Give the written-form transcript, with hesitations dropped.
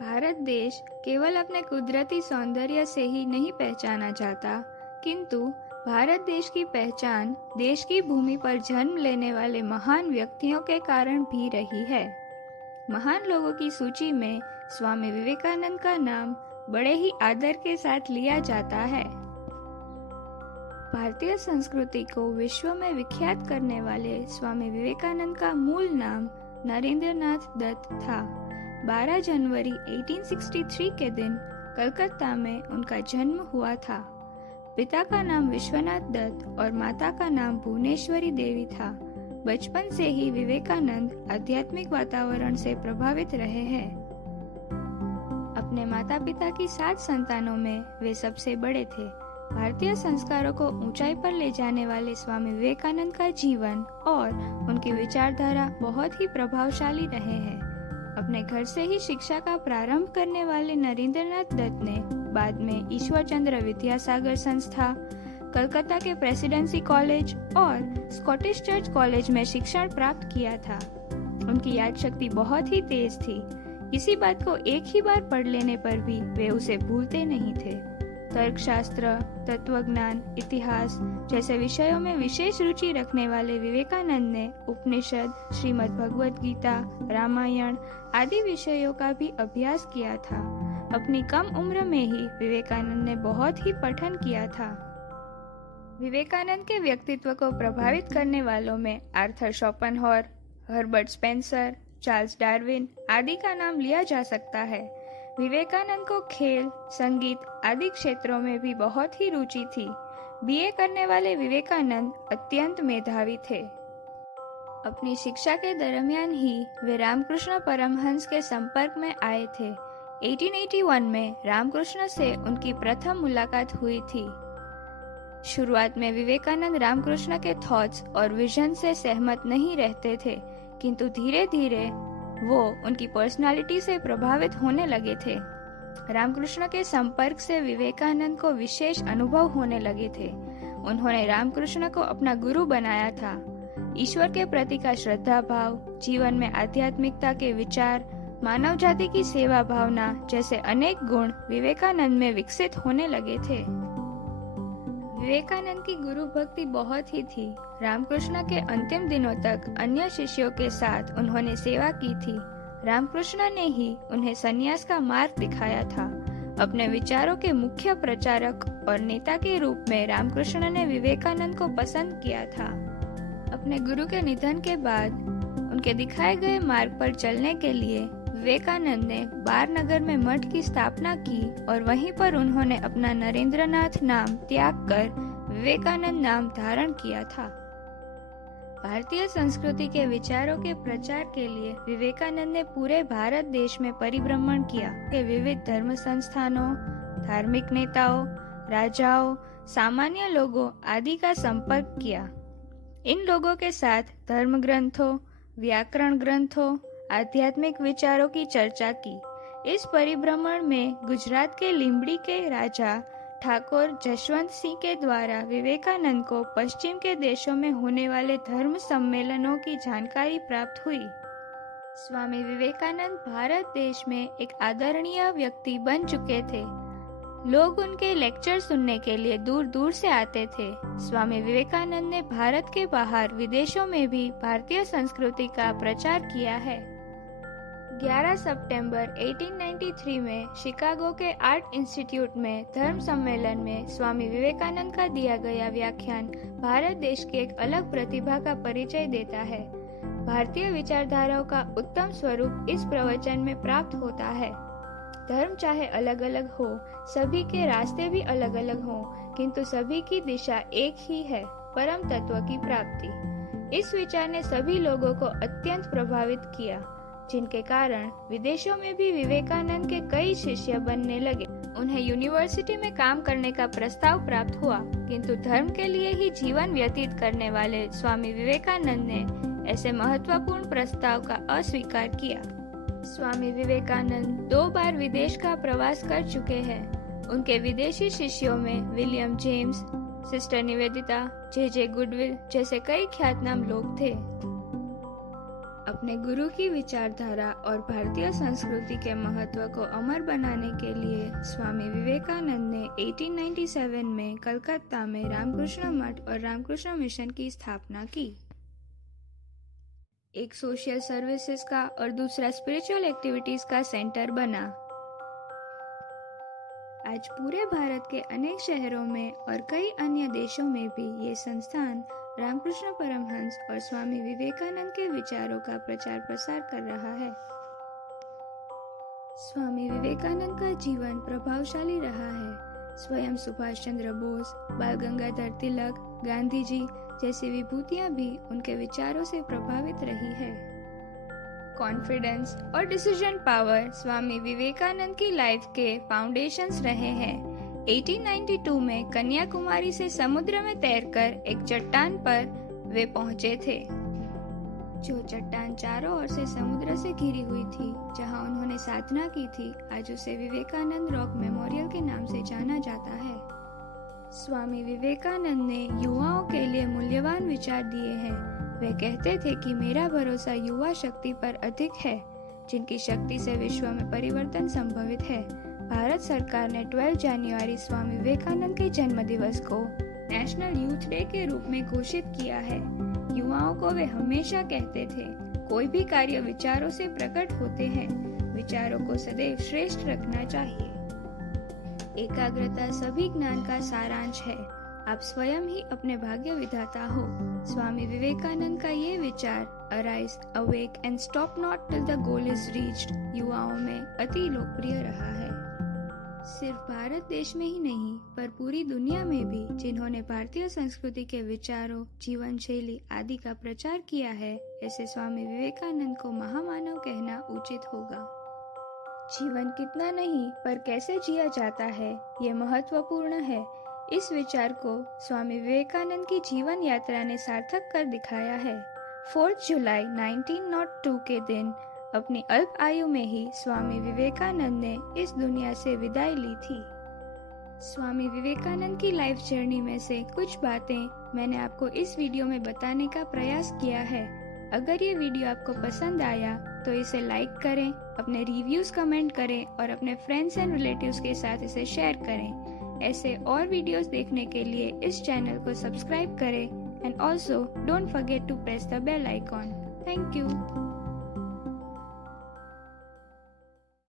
भारत देश केवल अपने कुदरती सौंदर्य से ही नहीं पहचाना जाता, किंतु भारत देश की पहचान देश की भूमि पर जन्म लेने वाले महान व्यक्तियों के कारण भी रही है। महान लोगों की सूची में स्वामी विवेकानंद का नाम बड़े ही आदर के साथ लिया जाता है। भारतीय संस्कृति को विश्व में विख्यात करने वाले स्वामी विवेकानंद का मूल नाम नरेंद्रनाथ दत्त था। 12 जनवरी 1863 के दिन कलकत्ता में उनका जन्म हुआ था। पिता का नाम विश्वनाथ दत्त और माता का नाम भुवनेश्वरी देवी था। बचपन से ही विवेकानंद आध्यात्मिक वातावरण से प्रभावित रहे हैं। अपने माता पिता की 7 संतानों में वे सबसे बड़े थे। भारतीय संस्कारों को ऊंचाई पर ले जाने वाले स्वामी विवेकानंद का जीवन और उनकी विचारधारा बहुत ही प्रभावशाली रहे हैं। अपने घर से ही शिक्षा का प्रारंभ करने वाले नरेंद्रनाथ दत्त ने बाद में ईश्वर चंद्र विद्यासागर संस्था, कलकत्ता के प्रेसिडेंसी कॉलेज और स्कॉटिश चर्च कॉलेज में शिक्षण प्राप्त किया था। उनकी याद शक्ति बहुत ही तेज थी। किसी बात को एक ही बार पढ़ लेने पर भी वे उसे भूलते नहीं थे। तर्कशास्त्र, तत्वज्ञान, इतिहास जैसे विषयों में विशेष रुचि रखने वाले विवेकानंद ने उपनिषद, श्रीमद् भगवद गीता, रामायण आदि विषयों का भी अभ्यास किया था। अपनी कम उम्र में ही विवेकानंद ने बहुत ही पठन किया था। विवेकानंद के व्यक्तित्व को प्रभावित करने वालों में Arthur Schopenhauer, Herbert Spencer, Charles Darwin आदि का नाम लिया जा सकता है। विवेकानंद को खेल, संगीत आदि क्षेत्रों में भी बहुत ही रुचि थी। बीए करने वाले विवेकानंद अत्यंत मेधावी थे। अपनी शिक्षा के दरमियान ही वे रामकृष्ण परमहंस के संपर्क में आए थे। 1881 में रामकृष्ण से उनकी प्रथम मुलाकात हुई थी। शुरुआत में विवेकानंद रामकृष्ण के थॉट्स और विजन से सहमत नहीं रहते थे, किंतु धीरे धीरे वो उनकी पर्सनालिटी से प्रभावित होने लगे थे। रामकृष्ण के संपर्क से विवेकानंद को विशेष अनुभव होने लगे थे। उन्होंने रामकृष्ण को अपना गुरु बनाया था। ईश्वर के प्रति का श्रद्धा भाव, जीवन में आध्यात्मिकता के विचार, मानव जाति की सेवा भावना जैसे अनेक गुण विवेकानंद में विकसित होने लगे थे। विवेकानंद की गुरु भक्ति बहुत ही थी। रामकृष्ण के अंतिम दिनों तक अन्य शिष्यों के साथ उन्होंने सेवा की थी। रामकृष्ण ने ही उन्हें संन्यास का मार्ग दिखाया था। अपने विचारों के मुख्य प्रचारक और नेता के रूप में रामकृष्ण ने विवेकानंद को पसंद किया था। अपने गुरु के निधन के बाद उनके दिखाए गए मार्ग पर चलने के लिए विवेकानंद ने बारनगर में मठ की स्थापना की और वहीं पर उन्होंने अपना नरेंद्रनाथ नाम त्याग कर विवेकानंद नाम धारण किया था। भारतीय संस्कृति के विचारों के प्रचार के लिए विवेकानंद ने पूरे भारत देश में परिभ्रमण किया। के विविध धर्म संस्थानों, धार्मिक नेताओं, राजाओं, सामान्य लोगों आदि का संपर्क किया। इन लोगों के साथ धर्म ग्रंथों, व्याकरण ग्रंथों, आध्यात्मिक विचारों की चर्चा की। इस परिभ्रमण में गुजरात के लींबड़ी के राजा ठाकुर जशवंत सिंह के द्वारा विवेकानंद को पश्चिम के देशों में होने वाले धर्म सम्मेलनों की जानकारी प्राप्त हुई। स्वामी विवेकानंद भारत देश में एक आदरणीय व्यक्ति बन चुके थे। लोग उनके लेक्चर सुनने के लिए दूर दूर से आते थे। स्वामी विवेकानंद ने भारत के बाहर विदेशों में भी भारतीय संस्कृति का प्रचार किया है। 11 सितंबर 1893 में शिकागो के आर्ट इंस्टीट्यूट में धर्म सम्मेलन में स्वामी विवेकानंद का दिया गया व्याख्यान भारत देश की एक अलग प्रतिभा का परिचय देता है। भारतीय विचारधाराओं का उत्तम स्वरूप इस प्रवचन में प्राप्त होता है। धर्म चाहे अलग अलग हो, सभी के रास्ते भी अलग अलग हों, किंतु सभी की दिशा एक ही है, परम तत्व की प्राप्ति। इस विचार ने सभी लोगों को अत्यंत प्रभावित किया, जिनके कारण विदेशों में भी विवेकानंद के कई शिष्य बनने लगे। उन्हें यूनिवर्सिटी में काम करने का प्रस्ताव प्राप्त हुआ, किंतु धर्म के लिए ही जीवन व्यतीत करने वाले स्वामी विवेकानंद ने ऐसे महत्वपूर्ण प्रस्ताव का अस्वीकार किया। स्वामी विवेकानंद 2 बार विदेश का प्रवास कर चुके हैं। उनके विदेशी शिष्यों में विलियम जेम्स, सिस्टर निवेदिता, जे गुडविल जैसे कई ख्यातनाम लोग थे। अपने गुरु की विचारधारा और भारतीय संस्कृति के महत्व को अमर बनाने के लिए स्वामी विवेकानंद ने 1897 में कलकत्ता में रामकृष्ण मठ और रामकृष्ण मिशन की स्थापना की। एक सोशल सर्विसेज का और दूसरा स्पिरिचुअल एक्टिविटीज का सेंटर बना। आज पूरे भारत के अनेक शहरों में और कई अन्य देशों में भी ये संस्थान रामकृष्ण परमहंस और स्वामी विवेकानंद के विचारों का प्रचार प्रसार कर रहा है। स्वामी विवेकानंद का जीवन प्रभावशाली रहा है। स्वयं सुभाष चंद्र बोस, बाल गंगाधर तिलक, गांधी जी जैसी विभूतियां भी उनके विचारों से प्रभावित रही है। कॉन्फिडेंस और डिसीजन पावर स्वामी विवेकानंद की लाइफ के फाउंडेशंस रहे हैं। 1892 में कन्याकुमारी से समुद्र में तैरकर एक चट्टान पर वे पहुंचे थे। जो चट्टान चारों ओर से समुद्र से घिरी हुई थी, जहां उन्होंने साधना की थी, आज उसे विवेकानंद रॉक मेमोरियल के नाम से जाना जाता है। स्वामी विवेकानंद ने युवाओं के लिए मूल्यवान विचार दिए हैं। वे कहते थे कि मेरा भरोसा युवा शक्ति पर अधिक है, जिनकी शक्ति से विश्व में परिवर्तन संभवित है। भारत सरकार ने 12 जनवरी स्वामी विवेकानंद के जन्म दिवस को नेशनल यूथ डे के रूप में घोषित किया है। युवाओं को वे हमेशा कहते थे, कोई भी कार्य विचारों से प्रकट होते हैं, विचारों को सदैव श्रेष्ठ रखना चाहिए। एकाग्रता सभी ज्ञान का सारांश है। आप स्वयं ही अपने भाग्य विधाता हो। स्वामी विवेकानंद का ये विचार arise, awake and stop not till the goal is reached युवाओं में अति लोकप्रिय रहा है। सिर्फ भारत देश में ही नहीं, पर पूरी दुनिया में भी जिन्होंने भारतीय संस्कृति के विचारों, जीवन शैली आदि का प्रचार किया है, ऐसे स्वामी विवेकानंद को महामानव कहना उचित होगा। जीवन कितना नहीं, पर कैसे जिया जाता है, ये महत्वपूर्ण है। इस विचार को स्वामी विवेकानंद की जीवन यात्रा ने सार्थक कर दिखाया है। 4 जुलाई 1902 के दिन अपनी अल्प आयु में ही स्वामी विवेकानंद ने इस दुनिया से विदाई ली थी। स्वामी विवेकानंद की लाइफ जर्नी में से कुछ बातें मैंने आपको इस वीडियो में बताने का प्रयास किया है। अगर ये वीडियो आपको पसंद आया तो इसे लाइक करें, अपने रिव्यूज कमेंट करें और अपने फ्रेंड्स एंड रिलेटिव्स के साथ इसे शेयर करें। ऐसे और वीडियोस देखने के लिए इस चैनल को सब्सक्राइब करें and also don't forget to press the bell icon. Thank you.